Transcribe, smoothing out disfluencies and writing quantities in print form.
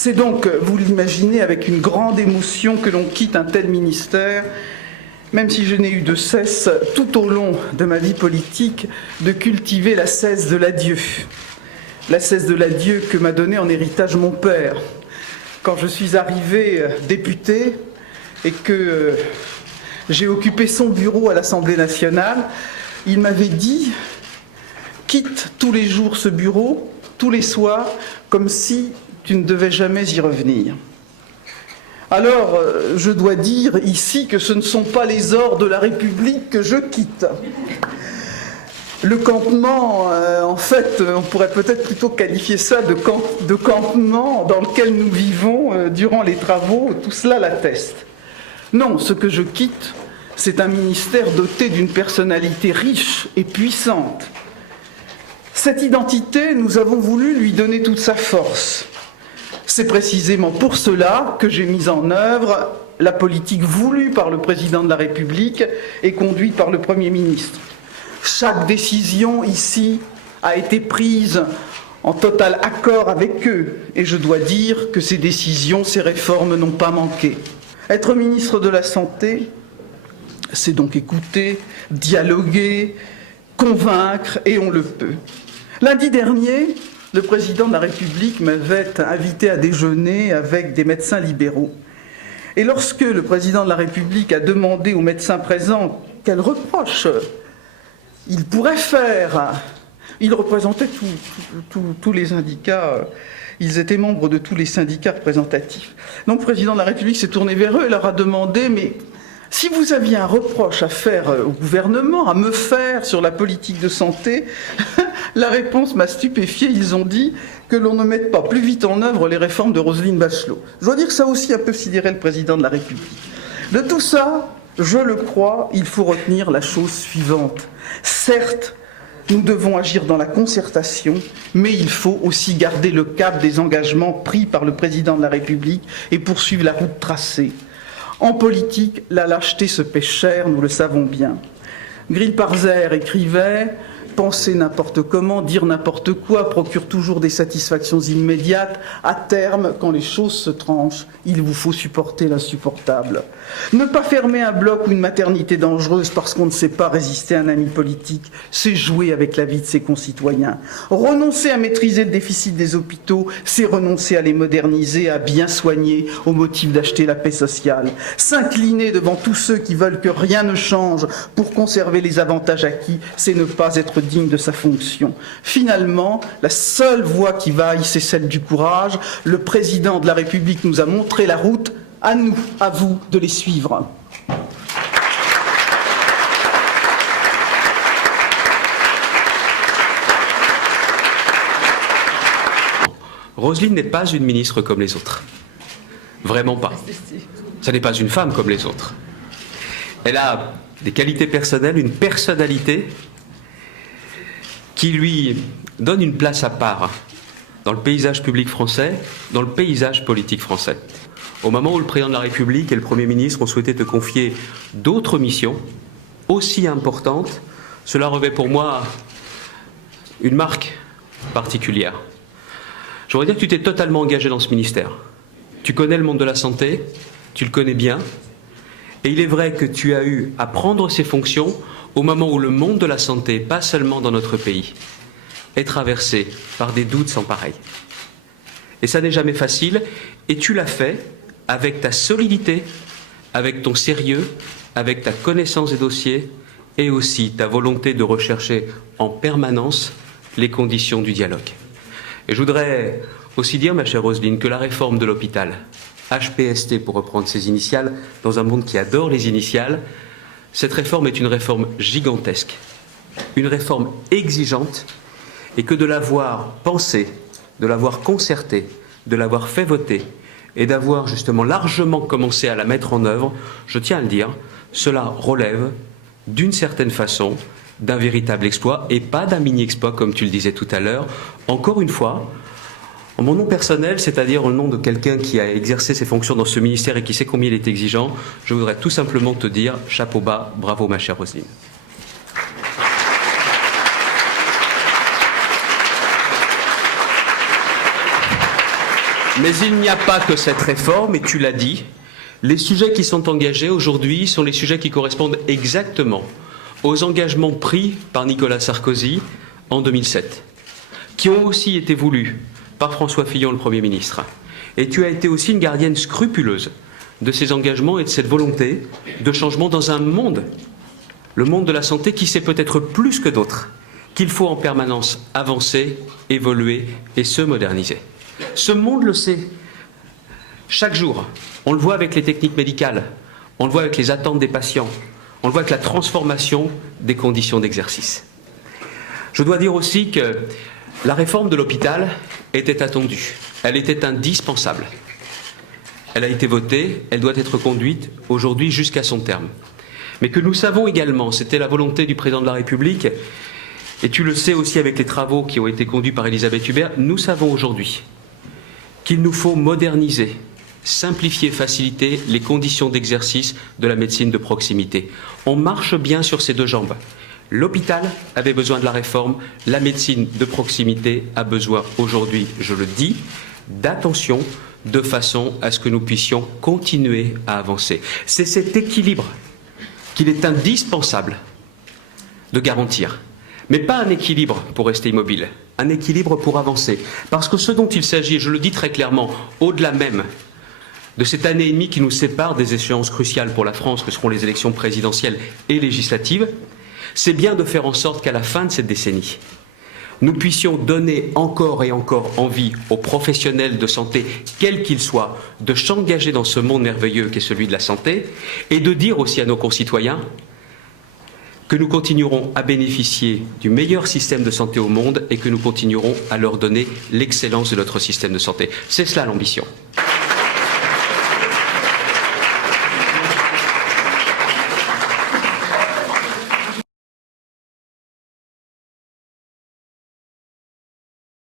C'est donc, vous l'imaginez, avec une grande émotion que l'on quitte un tel ministère, même si je n'ai eu de cesse, tout au long de ma vie politique, de cultiver la cesse de l'adieu. La cesse de l'adieu que m'a donné en héritage mon père. Quand je suis arrivé député et que j'ai occupé son bureau à l'Assemblée nationale, il m'avait dit « Quitte tous les jours ce bureau, tous les soirs, comme si tu ne devais jamais y revenir. » Alors, je dois dire ici que ce ne sont pas les ors de la République que je quitte. Le campement, en fait, on pourrait peut-être plutôt qualifier ça de campement dans lequel nous vivons durant les travaux, tout cela l'atteste. Non, ce que je quitte, c'est un ministère doté d'une personnalité riche et puissante. Cette identité, nous avons voulu lui donner toute sa force. C'est précisément pour cela que j'ai mis en œuvre la politique voulue par le président de la République et conduite par le Premier ministre. Chaque décision ici a été prise en total accord avec eux et je dois dire que ces décisions, ces réformes n'ont pas manqué. Être ministre de la Santé, c'est donc écouter, dialoguer, convaincre et on le peut. Lundi dernier, le président de la République m'avait invité à déjeuner avec des médecins libéraux. Et lorsque le président de la République a demandé aux médecins présents quels reproches il pourrait faire, il représentait tous les syndicats, ils étaient membres de tous les syndicats représentatifs. Donc le président de la République s'est tourné vers eux et leur a demandé « Mais si vous aviez un reproche à faire au gouvernement, à me faire sur la politique de santé », la réponse m'a stupéfié. Ils ont dit que l'on ne mette pas plus vite en œuvre les réformes de Roselyne Bachelot. Je dois dire que ça aussi a peu sidéré le président de la République. De tout ça, je le crois, il faut retenir la chose suivante. Certes, nous devons agir dans la concertation, mais il faut aussi garder le cap des engagements pris par le président de la République et poursuivre la route tracée. En politique, la lâcheté se paie cher, nous le savons bien. Grillparzer écrivait « Penser n'importe comment, dire n'importe quoi procure toujours des satisfactions immédiates. À terme, quand les choses se tranchent, il vous faut supporter l'insupportable. Ne pas fermer un bloc ou une maternité dangereuse parce qu'on ne sait pas résister à un ami politique, c'est jouer avec la vie de ses concitoyens. Renoncer à maîtriser le déficit des hôpitaux, c'est renoncer à les moderniser, à bien soigner au motif d'acheter la paix sociale. S'incliner devant tous ceux qui veulent que rien ne change pour conserver les avantages acquis, c'est ne pas être digne de sa fonction. Finalement, la seule voie qui vaille, c'est celle du courage. Le président de la République nous a montré la route, à nous, à vous, de les suivre. Roselyne n'est pas une ministre comme les autres. Vraiment pas. Ce n'est pas une femme comme les autres. Elle a des qualités personnelles, une personnalité qui lui donne une place à part dans le paysage public français, dans le paysage politique français. Au moment où le président de la République et le Premier ministre ont souhaité te confier d'autres missions aussi importantes, cela revêt pour moi une marque particulière. Je voudrais dire que tu t'es totalement engagé dans ce ministère. Tu connais le monde de la santé, tu le connais bien, et il est vrai que tu as eu à prendre ces fonctions au moment où le monde de la santé, pas seulement dans notre pays, est traversé par des doutes sans pareil. Et ça n'est jamais facile, et tu l'as fait avec ta solidité, avec ton sérieux, avec ta connaissance des dossiers, et aussi ta volonté de rechercher en permanence les conditions du dialogue. Et je voudrais aussi dire, ma chère Roselyne, que la réforme de l'hôpital, HPST pour reprendre ses initiales, dans un monde qui adore les initiales, cette réforme est une réforme gigantesque, une réforme exigeante, et que de l'avoir pensée, de l'avoir concertée, de l'avoir fait voter, et d'avoir justement largement commencé à la mettre en œuvre, je tiens à le dire, cela relève d'une certaine façon d'un véritable exploit, et pas d'un mini-exploit comme tu le disais tout à l'heure. Encore une fois, en mon nom personnel, c'est-à-dire au nom de quelqu'un qui a exercé ses fonctions dans ce ministère et qui sait combien il est exigeant, je voudrais tout simplement te dire chapeau bas, bravo ma chère Roselyne. Mais il n'y a pas que cette réforme, et tu l'as dit, les sujets qui sont engagés aujourd'hui sont les sujets qui correspondent exactement aux engagements pris par Nicolas Sarkozy en 2007, qui ont aussi été voulus par François Fillon, le Premier ministre. Et tu as été aussi une gardienne scrupuleuse de ces engagements et de cette volonté de changement dans un monde, le monde de la santé, qui sait peut-être plus que d'autres qu'il faut en permanence avancer, évoluer et se moderniser. Ce monde le sait. Chaque jour, on le voit avec les techniques médicales, on le voit avec les attentes des patients, on le voit avec la transformation des conditions d'exercice. Je dois dire aussi que la réforme de l'hôpital était attendue, elle était indispensable. Elle a été votée, elle doit être conduite aujourd'hui jusqu'à son terme. Mais que nous savons également, c'était la volonté du président de la République, et tu le sais aussi avec les travaux qui ont été conduits par Elisabeth Hubert, nous savons aujourd'hui qu'il nous faut moderniser, simplifier, faciliter les conditions d'exercice de la médecine de proximité. On marche bien sur ces deux jambes. L'hôpital avait besoin de la réforme, la médecine de proximité a besoin aujourd'hui, je le dis, d'attention, de façon à ce que nous puissions continuer à avancer. C'est cet équilibre qu'il est indispensable de garantir. Mais pas un équilibre pour rester immobile, un équilibre pour avancer. Parce que ce dont il s'agit, et je le dis très clairement, au-delà même de cette année et demie qui nous sépare des échéances cruciales pour la France, que seront les élections présidentielles et législatives, c'est bien de faire en sorte qu'à la fin de cette décennie, nous puissions donner encore et encore envie aux professionnels de santé, quels qu'ils soient, de s'engager dans ce monde merveilleux qu'est celui de la santé, et de dire aussi à nos concitoyens que nous continuerons à bénéficier du meilleur système de santé au monde et que nous continuerons à leur donner l'excellence de notre système de santé. C'est cela l'ambition.